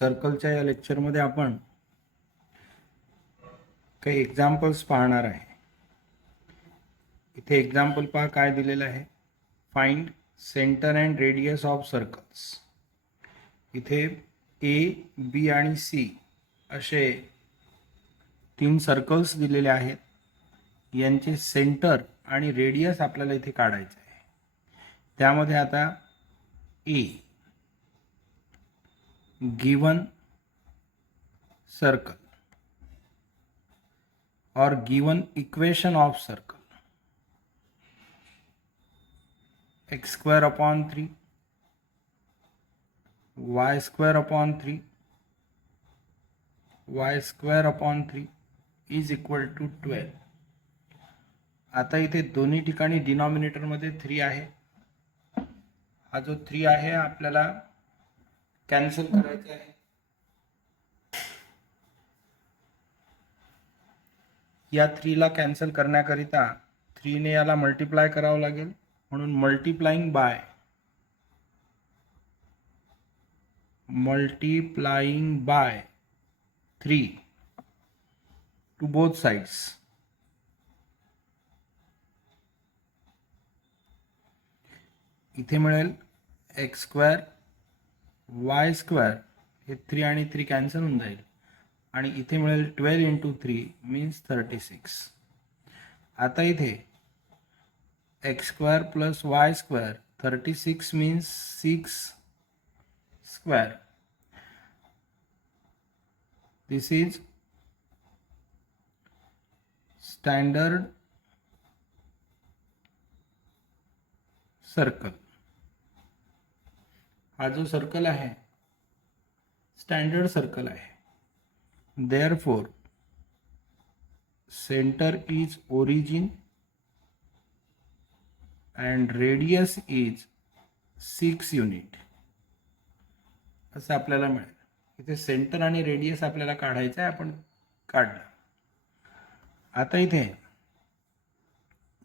सर्कलच्या या लेक्चरमध्ये आपण काही एक्झाम्पल्स पाहणार आहे. इथे एक्झाम्पल पहा काय दिलेलं आहे. Find centre and radius of circles. इथे ए, बी आणि सी असे 3 सर्कल्स दिलेले आहेत. यांचे सेंटर आणि रेडियस आपल्याला इथे काढायचे आहे. त्यामध्ये आता A given circle or given equation of circle x square upon 3 y square upon 3 y square upon 3 is equal to 12. आता इथे दोन्ही ठिकाणी डिनॉमिनेटर मध्ये 3 आहे. हा जो 3 आहे आपल्याला कॅन्सल करायचा आहे. या 3 ला कॅन्सल करण्याकरिता 3 ने याला मल्टिप्लाय करावं लागेल. म्हणून multiplying by 3 to both sides. इथे मिळेल एक्स स्क्वेअर वाय स्क्वेअर, हे 3 आणि 3 कॅन्सल होऊन जाईल आणि इथे मिळेल 12 इंटू 3 मीन्स 36. आता इथे x square plus y square 36 means 6 square. This is standard circle. हा जो सर्कल आहे स्टँडर्ड सर्कल आहे. Therefore, center is origin and radius is 6 unit. असं आपल्याला मिळेल. इथे सेंटर आणि रेडियस आपल्याला काढायचं आहे, आपण काढलं. आता इथे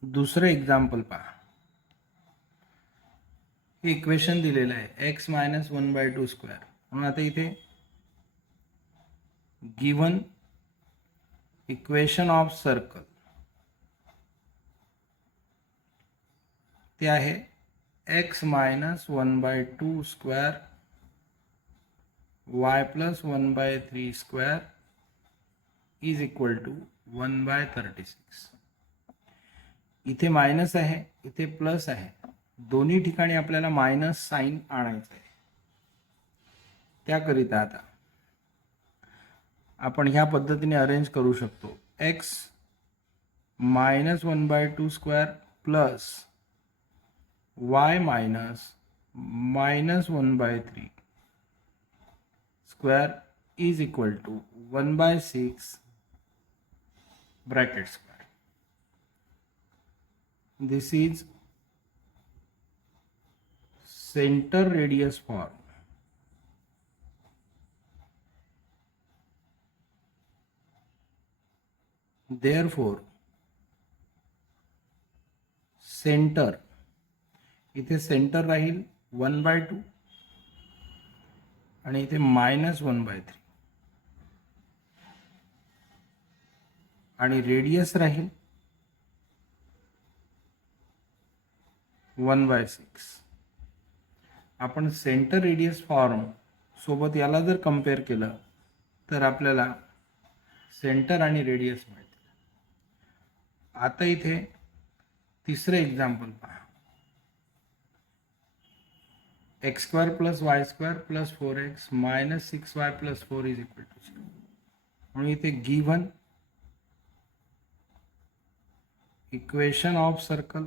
दुसरं एक्झाम्पल पहा. हे इक्वेशन दिलेलं आहे x - 1/2 स्क्वेअर. म्हणून आता इथे गिवन इक्वेशन ऑफ सर्कल ते आहे x - 1/2 square y + 1/3 square is equal to 1/36. इथे मायनस आहे, इथे प्लस आहे. दोन्ही ठिकाणी आपल्याला मायनस साइन आणायचं आहे. त्याकरिता आता आपण ह्या पद्धतीने अरेंज करू शकतो. x - 1/2 square plus y - -1/3 square is equal to 1/6 bracket square. This is centre radius form. Therefore, centre, इथे सेंटर राहील 1/2 आणि इथे -1/3 आणि रेडियस राहील 1/6. आपण सेंटर रेडियस फॉर्म सोबत याला जर कंपेअर केलं तर आपल्याला सेंटर आणि रेडियस मिळते. आता इथे तिसरे एक्झाम्पल पहा. X square plus y square plus 4x - 6y + 4 is equal to 0. म्हणून इथे गिव्हन इक्वेशन ऑफ सर्कल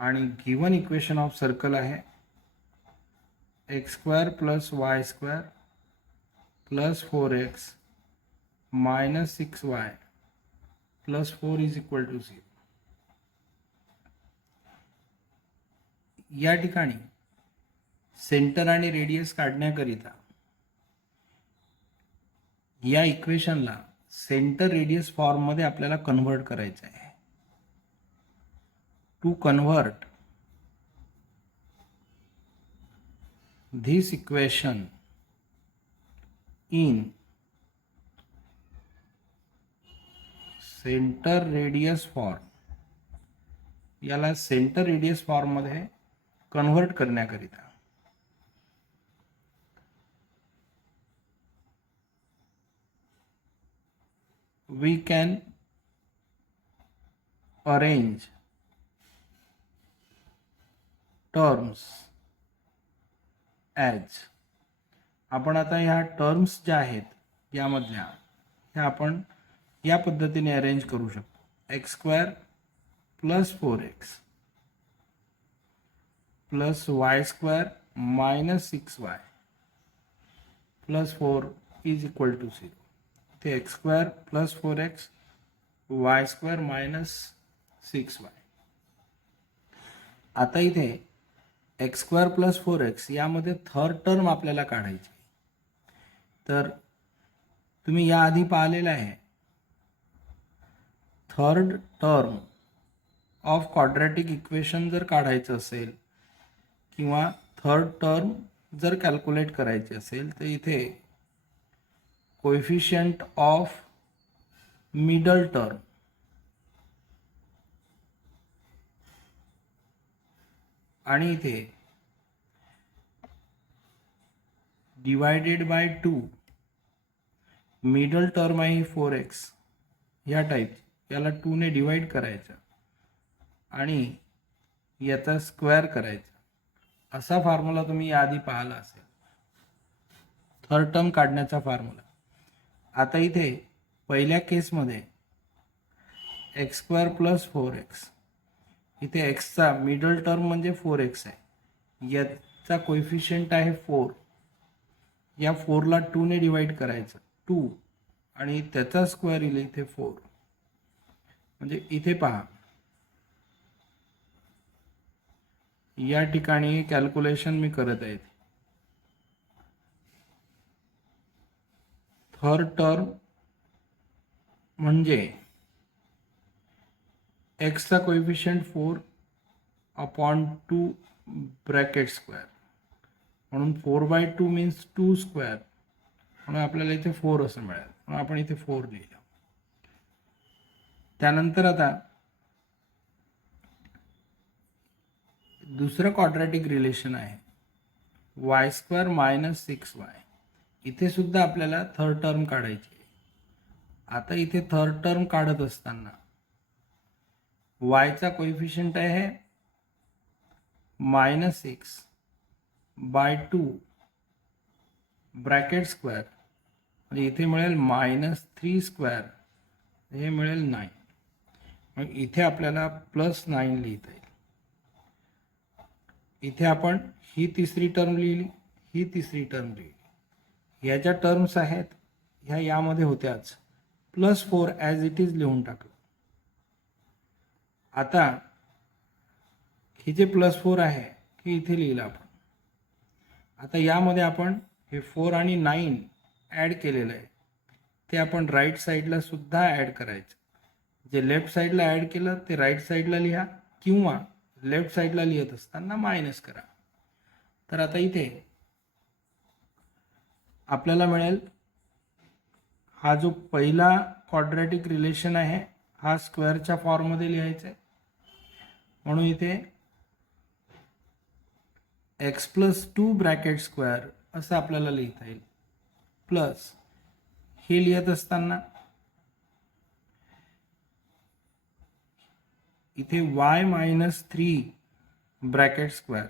आणि गिव्हन इक्वेशन ऑफ सर्कल आहे x square plus y square plus 4x - 6y + 4 is equal to 0. या ठिकाणी centre आणि radius काढण्याकरिता या इक्वेशनला centre radius form मध्ये आपल्याला कन्व्हर्ट करायचं आहे. To convert this equation in center radius form, याला सेंटर रेडियस फॉर्म मध्ये कन्व्हर्ट करण्याकरिता we can arrange terms as, आपण आता ह्या टर्म्स ज्या आहेत यामधल्या ह्या आपण या पद्धतीने अरेंज करू शकतो. X square plus 4x plus y square minus 6y plus 4 is equal to 0. ते x square plus 4x y square minus 6y. आता इथे एक्स स्क्वेअर प्लस 4x यामध्ये थर्ड टर्म आपल्याला काढायची. तर तुम्ही याआधी पाहिलेलं आहे, third term of quadratic equation जर काढायचं असेल किंवा थर्ड टर्म जर कॅल्क्युलेट करायची असेल तर इथे कोएफिशियंट ऑफ मिडल टर्म आणि इथे डिवायडेड बाय 2, मिडल टर्म आहे 4x ह्या टाईप, याला 2 ने डिवाइड करायचं आणि याचा स्क्वेअर करायचा. असा फॉर्म्युला तुम्ही याआधी पाहिला असेल, थर्ड टर्म काढण्याचा फॉर्म्युला. आता इथे पहिल्या केसमध्ये एक्स स्क्वेअर प्लस 4x, इथे एक्सचा मिडल टर्म म्हणजे 4x आहे, याचा कोएफिशियंट आहे 4, या 4ला 2 ने डिवाइड करायचं 2 आणि त्याचा स्क्वेअर येईल इथे 4. म्हणजे इथे पहा, या ठिकाणी कॅल्क्युलेशन मी करत आहे. थर्ड टर्म म्हणजे एक्सचा कोएफिशियंट 4 अपॉन 2 ब्रॅकेट स्क्वेअर, म्हणून 4/2 मीन्स 2 स्क्वेअर, म्हणून आपल्याला इथे 4 असं मिळेल, म्हणून आपण इथे 4 लिहिलं. त्यानंतर आता दुसरं क्वाड्रॅटिक रिलेशन आहे वाय स्क्वेअर मायनस 6y. इथे सुद्धा आपल्याला थर्ड टर्म काढायची आहे. आता इथे थर्ड टर्म काढत असताना वायचा कोएफिशियंट आहे -6/2 ब्रॅकेट स्क्वेअर, म्हणजे इथे मिळेल -3 स्क्वेअर, हे मिळेल 9. मग इथे आपल्याला +9 लिहिता येईल. इथे आपण ही तिसरी टर्म लिहिली, ही तिसरी टर्म लिहिली, ह्याच्या टर्म्स आहेत ह्या यामध्ये होत्याच, +4 ॲज इट इज लिहून टाकलं. आता हे जे +4 आहे हे इथे लिहिलं आपण. आता यामध्ये आपण हे 4 आणि 9 ॲड केलेलं आहे, ते आपण राईट साईडला सुद्धा ॲड करायचं. जे लेफ्ट साईडला ॲड केलं ते राईट साईडला लिहा किंवा लेफ्ट साईडला लिहित असताना मायनस करा. तर आता इथे आपल्याला मिळेल, हा जो पहिला क्वाड्रॅटिक रिलेशन आहे हा स्क्वेअरच्या फॉर्ममध्ये लिहायचा आहे, म्हणून इथे x + 2 ब्रॅकेट स्क्वेअर असं आपल्याला लिहिता येईल. प्लस हे लिहित असताना इथे y - 3 ब्रॅकेट स्क्वेअर.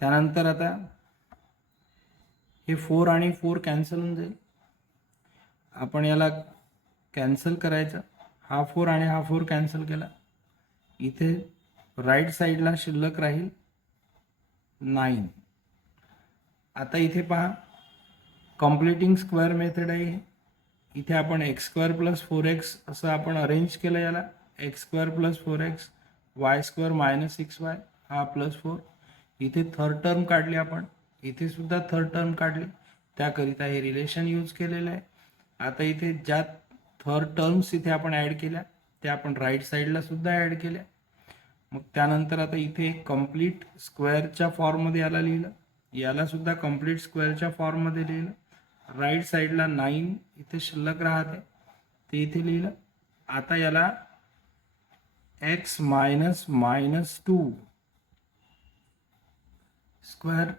त्यानंतर आता हे 4 आणि 4 कॅन्सल होऊन जाईल, आपण याला कॅन्सल करायचं. हा 4 आणि हा 4 कॅन्सल केला, इथे राईट साईडला शिल्लक राहील 9. आता इथे पहा, कम्प्लिटिंग स्क्वेअर मेथड आहे. इथे आपण एक्स स्क्वेअर प्लस 4x असं आपण अरेंज केलं याला, x square plus 4x y square minus 6y हा +4. इथे थर्ड टर्म काढली आपण, इथे सुद्धा थर्ड टर्म काढली, त्याकरिता हे रिलेशन यूज केलेलं आहे. आता इथे ज्या थर्ड टर्म्स इथे आपण ॲड केल्या त्या आपण राईट साईडला सुद्धा ॲड केल्या. मग त्यानंतर आता इथे कम्प्लीट स्क्वेअरच्या फॉर्ममध्ये याला लिहिलं, याला सुद्धा कंप्लीट स्क्वेअरच्या फॉर्ममध्ये लिहिलं. राईट साईडला 9 इथे शिल्लक राहते ते इथे लिहिलं. आता याला x मायनस मायनस 2 स्क्वेअर,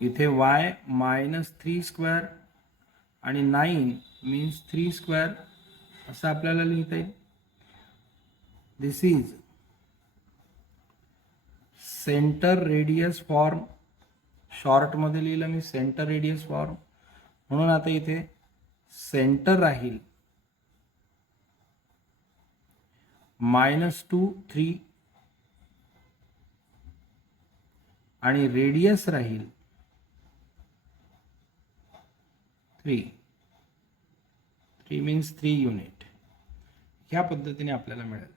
इथे y मायनस 3 स्क्वेअर आणि 9 मीन्स 3 स्क्वेअर असं आपल्याला लिहिता येईल. दिस इज सेंटर रेडियस फॉर्म. शॉर्टमध्ये लिहिलं मी सेंटर रेडियस फॉर्म. म्हणून आता इथे सेंटर राहील -2 3 आणि रेडियस राहील 3 मीन्स 3 युनिट. ह्या पद्धतीने आपल्याला मिळेल.